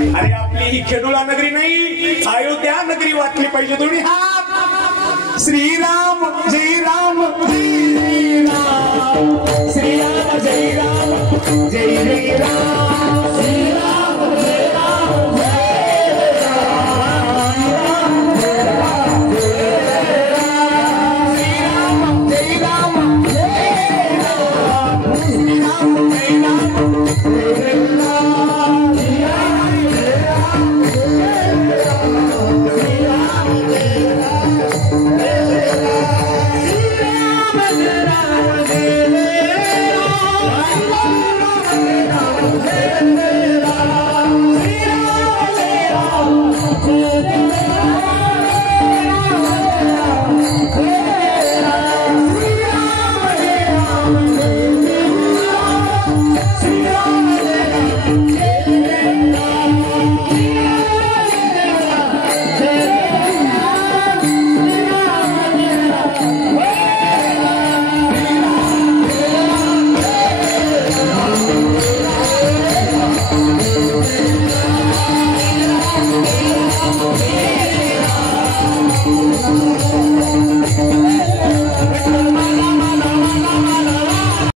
अरे आपली ही खेडुळा नगरी नाही, अयोध्या नगरी वाटली पाहिजे. दोन्ही हात श्रीराम जय राम जय राम, श्रीराम जय राम जय जय राम.